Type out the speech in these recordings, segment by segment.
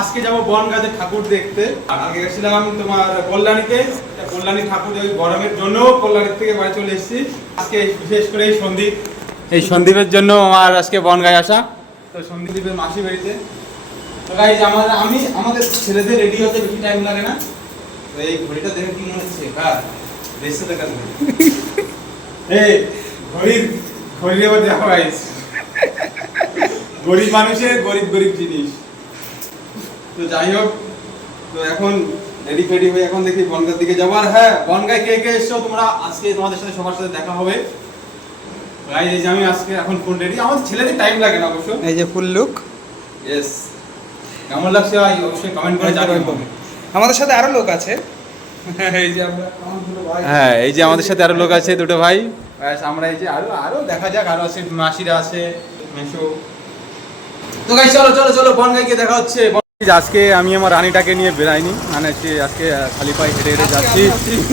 আজকে যাবো বনগাঁতে ঠাকুর দেখতে। আগে গেছিলাম আমি তোমার কল্যাণীতে, কল্যাণী ঠাকুর ওই গরমের জন্য কল্যাণীর থেকে বাড়ি চলে এসেছি। আজকে বিশেষ করে এই সন্দীপের জন্য আমার আজকে বনগাঁয় আসা। তো সন্দীপের মাসি বাড়িতে। তো গাইজ আমাদের ছেলেদের রেডি হতে বেশি টাইম লাগে না। তো এই ঘড়িটা দেখে কি মনে হচ্ছে কার দেশে দেখা যাবে। এই ঘড়ির এবার দেখো গাইজ, গরিব মানুষের গরিব জিনিস। তো যাই হোক, তো এখন রেডি ফেডি হয়ে এখন দেখি বনগাঁর দিকে যাবো। আর হ্যাঁ, বনগাঁয় কে এসছো তোমরা, আজকে তোমাদের সাথে সবার সাথে দেখা হবে। গাইজ এই যে আমি আজকে এখন ফুল রেডি, আমাদের ছেলেদের টাইম লাগে না অবশ্য। এই যে ফুল লুক, ইয়েস। কেমন লাগছে ভাই অবশ্যই কমেন্ট করে জানাবেন। আমাদের সাথে আরো লোক আছে। এই যে আমরা, হ্যাঁ এই যে আমাদের সাথে আরো লোক আছে, দুটো ভাই। আমরা এই যে আরো দেখা যাক, আরো আছে, মাসিরা আছে, মেশো। তো গাইস চলো বনগাঁয় গিয়ে দেখা হচ্ছে। আজকে আমি আমার রানীটাকে নিয়ে বেরাইনি, মানে আজকে খালি পায়ে হেঁটে যাচ্ছি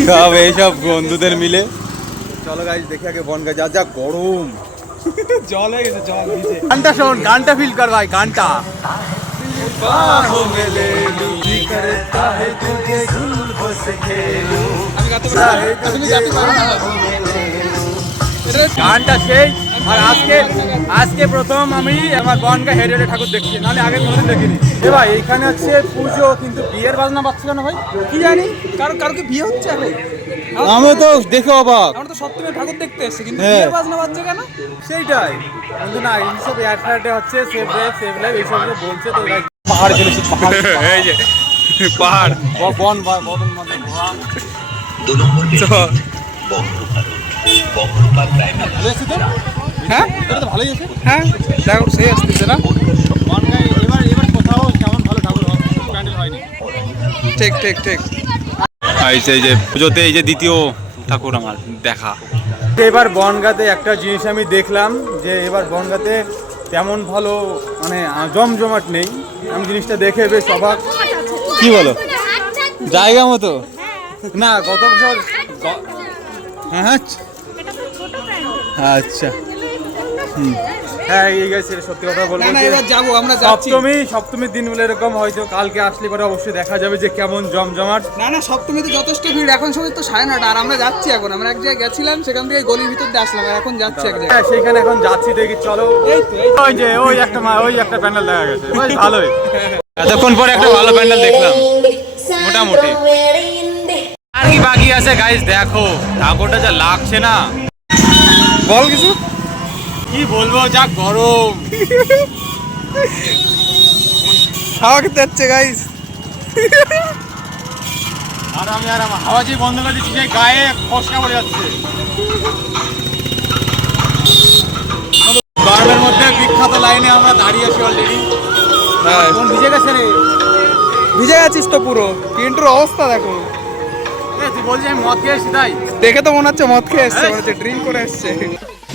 সব এইসব বন্ধুদের মিলে। চলো গাইস দেখি আগে বনগাঁয় যা গরম। জল হয়ে গেছে, জল নিচে। গানটা শোন, গানটা ফিল কর ভাই, গানটা। গানটা সেই। আর আজকে প্রথম আমি আমার বনগাঁ হেঁটে ঠাকুর দেখছি, নাহলে আগে কোনোদিন দেখিনি। এ ভাই এইখানে হচ্ছে পুজো, কিন্তু বিয়ের বাজনা বাজছে কেন ভাই কি জানি, কারো কি বিয়ে হচ্ছে এখন? আমি তো দেখে অবাক। আমরা তো সপ্তমী ঠাকুর দেখতে এসেছি, কিন্তু বিয়ের বাজনা বাজছে কেন? সেইটাই কিন্তু না, এইসব অ্যাডভার্টে হচ্ছে সেভ লাইফ এইসব বলছে। তো পাহাড় চলেছি, পাহাড় এই যে পাহাড় বন মধ্যে হ্যাঁ ভালোই আছে। হ্যাঁ দেখো সেই আসতেছে না বনগাঁয় এবার কোথাও কেমন ভালো ঠাকুর প্যান্ডেল হয়নি। ঠিক এই যে পুজোতে এই যে দ্বিতীয় ঠাকুর আমার দেখা। এবার বনগাঁতে একটা জিনিস আমি দেখলাম, যে এবার বনগাঁতে তেমন ভালো মানে জমজমাট নেই। আমি জিনিসটা দেখে বেশ অবাক। কি বলো, জায়গা মতো না? গত বছর হ্যাঁ আচ্ছা হ্যাঁ এই গেছে, সত্যি কথা বলবো এবার যাবো আমরা, যাচ্ছি। সপ্তমীর দিন বলে এরকম, হয়তো কালকে আসলে পরে অবশ্যই দেখা যাবে যে কেমন জমজমাট। না সপ্তমীতে যথেষ্ট ভিড়। এখন সময় তো 9:30, আর আমরা যাচ্ছি এখন। আমরা এক জায়গায় গেছিলাম, সেখান থেকে গলির ভিতর দিয়ে আসলাম, আর এখন যাচ্ছি এক জায়গায়। হ্যাঁ সেখানে এখন যাচ্ছি, দেখি চলো। ওই একটা প্যান্ডেল দেখা গেছে, ভালোই। এতক্ষণ পরে একটা ভালো প্যান্ডেল দেখলাম মোটামুটি। আর কি বাকি আছে গাইস, দেখো ঠাকুরটা যা লাগছে না, বল কিছু। কি বলবো, যা গরম। হাওয়া খেতে যাচ্ছে গাইস। আর আমার হাওয়া যে বন্ধ করে দিচ্ছি, গায়ে ফসকা পড়ে যাচ্ছে। গরমের মধ্যে বিখ্যাত লাইনে আমরা দাঁড়িয়ে আছি অলরেডি। কোন ভিজে গেছে রে? ভিজে গেছিস তো পুরো। পিন্টুর অবস্থা দেখো। তুই বলছিস আমি মদ খেয়ে এসছি তাই? দেখে তো মনে হচ্ছে মদ খেয়ে এসছে, মনে হচ্ছে ড্রিঙ্ক করে এসছে।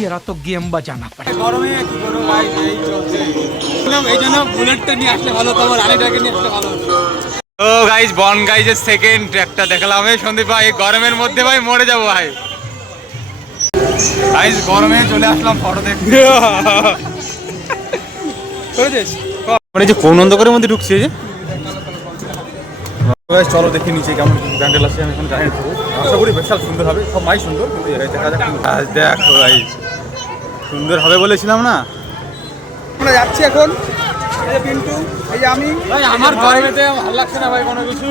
এরা তো গেম বাজানা পড়ে। গরমে কি করবো ভাই, এই চলছে। এই জন্য বুলেটটা নিয়ে আসলে ভালো হতো, আমার রানীটাকে নিয়ে আসলে ভালো হতো। ও গাইজ, বনগাঁয়ের সেকেন্ড একটা দেখলাম এই সন্দীপ ভাই। গরমের মধ্যে ভাই মরে যাবো ভাই। গাইজ গরমে চলে আসলাম ফটো দেখতে। মানে যে কোন অন্ধকারের মধ্যে ঢুকছে যে। চলো দেখি নিচে কেমন প্যান্ডেল আছে। আমি এখন জানি না, আশা করি বিশাল সুন্দর হবে। সব মাই সুন্দর, কিন্তু দেখা যাক। দেখো গাইজ সুন্দর হবে বলেছিলাম না। আমরা যাচ্ছি এখন। এই যে পিন্টু, এই যে আমি। ভাই আমার গরমেতে ভালো লাগছে না ভাই কোনো কিছু।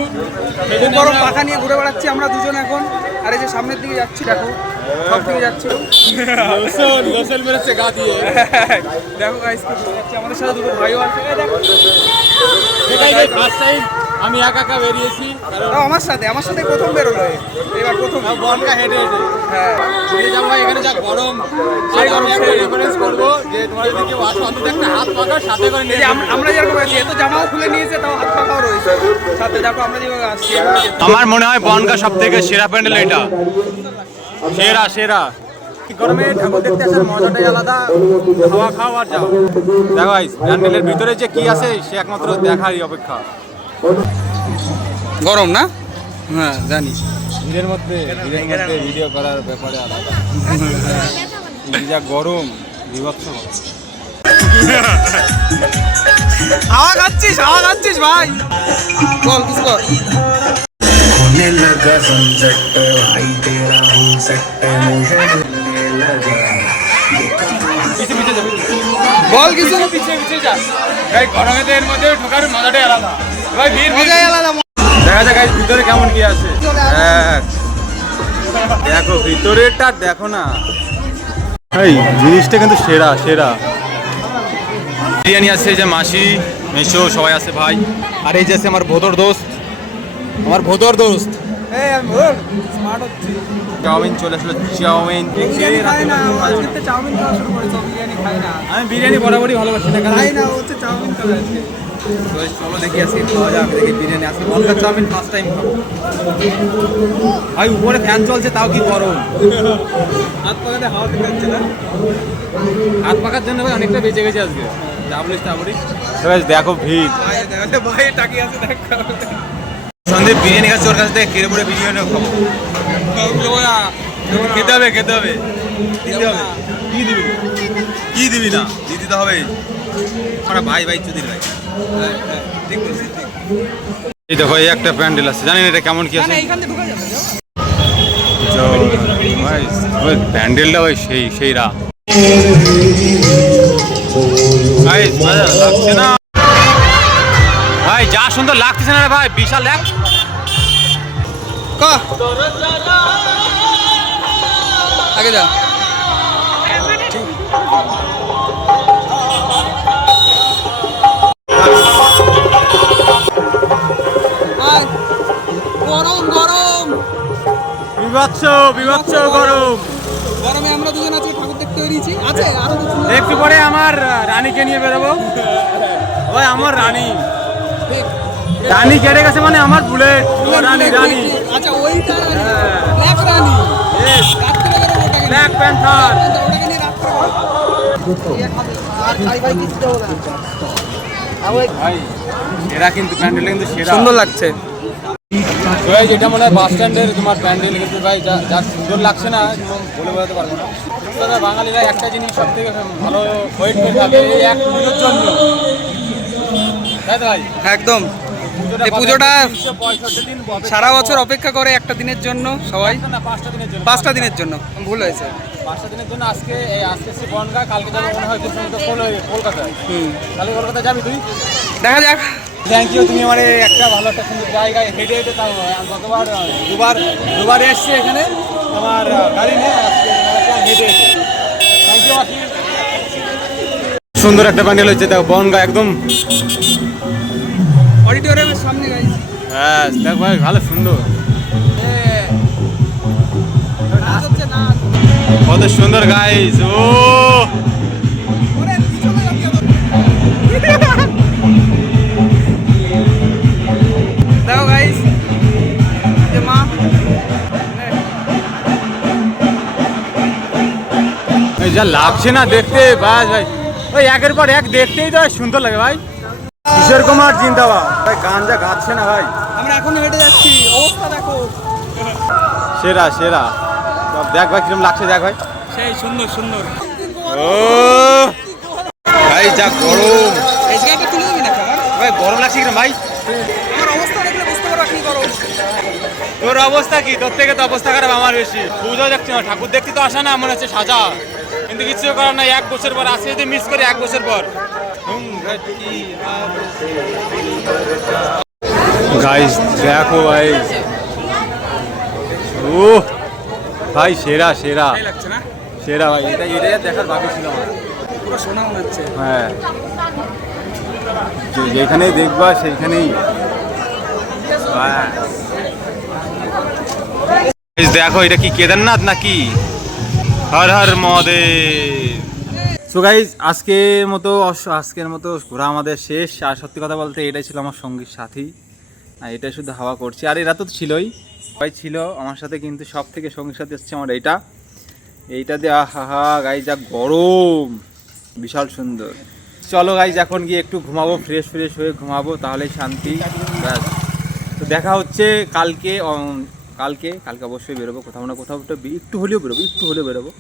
গরম পাখা নিয়ে ঘুরে বেড়াচ্ছি আমরা দুজন এখন। আর এই যে সামনের দিকে যাচ্ছি, দেখো সব দিকে যাচ্ছি। লোসেল মেরেছে গা দিয়ে। দেখো গাইস কি যাচ্ছে, আমাদের সাথে দুটো ভাইও আছে। ফার্স্ট টাইম আমি একা বেরিয়েছি। আমার সাথে প্রথম বেরোলো, এবার প্রথম বনগাঁ হেঁটে হ্যাঁ ঘুরে যাবো ভাই। এখানে যা গরম, সেই গরম। রেফারেন্স করবো যে তোমার যদি কেউ আসো অন্তত একটা হাত পাকাও সাথে করে নিয়ে। আমরা যেরকম আছি, এত জামাও খুলে নিয়েছে, তাও হাত পাকাও রয়েছে সাথে। দেখো আমরা যেভাবে আসছি। আমার মনে হয় বনগাঁ সব থেকে সেরা প্যান্ডেল এটা, সেরা। গরমে ঠাকুর দেখতে আসার মজাটাই আলাদা। খাওয়া খাও আর যাও। দেখো ভাই প্যান্ডেলের ভিতরে যে কি আছে সে একমাত্র দেখারই অপেক্ষা। গরম না? হ্যাঁ জানি। ভিড়ের মধ্যে ভিডিও করার ব্যাপারে আলাদা। যা গরম বিভৎস। হাওয়া খাচ্ছিস ভাই, বল কিছু বল। होने लगा सनसेट भाई तेरा हूँ सेट मुझे मिलने लगा বল কিছু। পিছিয়ে যা ভাই, গরমেতে এর মধ্যে ঢোকার মজাটাই আলাদা ভাই। মজাই আলাদা। দেখা যাক গাইস ভিতরে কেমন কি আছে। দেখো ভিতরেরটা দেখো না ভাই, জিনিসটা কিন্তু সেরা সেরা। বিরিয়ানি আছে, এই যে মাসি মেশো সবাই আছে ভাই। আর এই যে আছে আমার ভোদর দোস্ত, এই আমি বল স্মার্ট হচ্ছি। চাউমিন চলে আসলো, চাউমিন। বিরিয়ানি খাই না, আজকে তো চাউমিন খাওয়া শুরু করেছে, বিরিয়ানি খাই না। আমি বিরিয়ানি বরাবরই ভালোবাসি না, কারণ খাই না, ও হচ্ছে চাউমিন খাবে আজকে। তো চলো দেখি আজকে খাওয়া যাক। দেখি বিরিয়ানি আছে, বনগাঁ চাউমিন ফার্স্ট টাইম খাবো ভাই। উপরে ফ্যান চলছে তাও কি গরম, হাত পাকাতে হাওয়া খেতে হচ্ছে না। হাত পাকার জন্য ভাই অনেকটা বেঁচে গেছে আজকে। যা বলিস তা বলিস। দেখো ভিড়, ভাই টাকি আছে দেখ। সন্দীপ বিরিয়ানি খাচ্ছে, ওর কাছ থেকে কেড়ে পড়ে বিরিয়ানিও খাবো। খেতে হবে দিতে হবে। কি দিবি না, দিতে তো হবে। আমরা ভাই চুদির ভাই। এই দেখো এই একটা প্যান্ডেল আছে, জানেন এটা কেমন কি আছে? এইখান থেকে ঢুকে যাবে। ভাই ওই প্যান্ডেলটা ভাই সেই রা ভাই, মজা লাগছে না ভাই, যা সুন্দর লাগতেছে না রে ভাই, বিশাল দেখ। আগে যা। গরম বিভৎস গরম। গরমে আমরা দুজন আজকে ঠাকুর দেখতে বেরিয়েছি। আছে আরো দুজন। একটু পরে আমার রানীকে নিয়ে বেরোবো ভাই। আমার রানী কেটে গেছে মানে আমার বুলেট রানী। আচ্ছা ওইটা ব্ল্যাক রানী। রাত্রে বেরোবো ওটাকে। Black panther. ওটাকে নিয়ে রাত্রে আর খাই কিছু দেবো না। ভাই এরা কিন্তু প্যান্ডেল কিন্তু সেরা সুন্দর লাগছে। ভাই যেটা মনে হয় বাস স্ট্যান্ডের তোমার প্যান্ডেল, কিন্তু ভাই যা সুন্দর লাগছে না বলে বোঝাতে পারবো না। তবে বাঙালিরা একটা জিনিস সব থেকে ভালো ওয়েট করে থাকে, এই এক পুজোর জন্য, তাই তো ভাই? একদম। এই পুজোটা 365 দিন সারা বছর অপেক্ষা করে একটা দিনের জন্য সবাই। না 5টা দিনের জন্য। 5টা দিনের জন্য ভুল হয়েছে। 5টা দিনের জন্য। আজকে সে বনগাঁ, কালকে যাবো মনে হয় কলকাতায়। কালকে কলকাতা যাবি তুই? দেখা যাক। থ্যাংক ইউ, তুমি আমার একটা ভালো একটা সুন্দর জায়গায় হেঁটে তাও গতবার দুবার এসছি এখানে আমার গাড়ি নিয়ে, আজকে হেঁটে থ্যাংক ইউ। সুন্দর একটা প্যান্ডেল হচ্ছে দেখো, বনগাঁ একদম অডিটোরিয়ামের সামনে গাইস। হ্যাঁ দেখ ভাই, ভালো সুন্দর, নাচ হচ্ছে নাচ। কত সুন্দর গাইস। ও ওরে পিছনে লাগিয়ে দাও। দেখো গাইস, যে মা এই যা লাগছে না দেখতে, বাস ভাই ওই একের পর এক দেখতেই তো সুন্দর লাগে ভাই। কিশোর কুমার জিন্দাবাদ ভাই, গান যা গাচ্ছে না ভাই। আমরা এখনো হেঁটে যাচ্ছি, অবস্থা দেখো। সেরা সব দেখ ভাই কিরকম লাগছে, দেখ ভাই সেই সুন্দর। ও ভাই যা গরম এই জায়গাটা তুলে দিবি না খাবার? ভাই, গরম লাগছে কিরকম ভাই? আমার অবস্থা দেখলে বুঝতে পারো কি গরম। তোর অবস্থা কি? তোর থেকে তো অবস্থা খারাপ আমার বেশি। পুজো দেখছি না, ঠাকুর দেখতে তো আসা না, মনে হচ্ছে সাজা, কিন্তু কিছু করার নাই। 1 বছর পর আসে, যদি মিস করি 1 বছর পর। গাইস দেখো ভাই, ও ভাই সেরা লাগছে না? ভাই, এটাই দেখার বাকি ছিল আমার। পুরো সোনা মনে হচ্ছে। হ্যাঁ, যেখানেই দেখবা সেইখানেই। দেখো এটা কি কেদারনাথ নাকি? হর হর মহাদেব। সো গাইজ আজকের মতো ঘোরা আমাদের শেষ। আর সত্যি কথা বলতে এটাই ছিল আমার সঙ্গীর সাথী, আর এটাই শুধু হাওয়া করছি। আর এরা তো ছিলই, সবাই ছিল আমার সাথে, কিন্তু সব থেকে সঙ্গীর সাথে এসছে আমার এইটা দিয়ে আহা গাইজ যা গরম, বিশাল সুন্দর। চলো গাইজ এখন গিয়ে একটু ঘুমাবো, ফ্রেশ হয়ে ঘুমাবো, তাহলেই শান্তি। ব্যাস, তো দেখা হচ্ছে কালকে অবশ্যই বেরোবো, কোথাও না কোথাও একটু হলেও বেরোবো।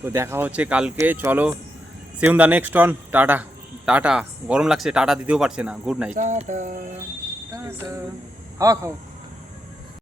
তো দেখা হচ্ছে কালকে। চলো, see you in the next one, tata. Tata, গরম লাগছে, টাটা দিতেও পারছে না। Good night. টাটা টাটা হাওয়া খাও।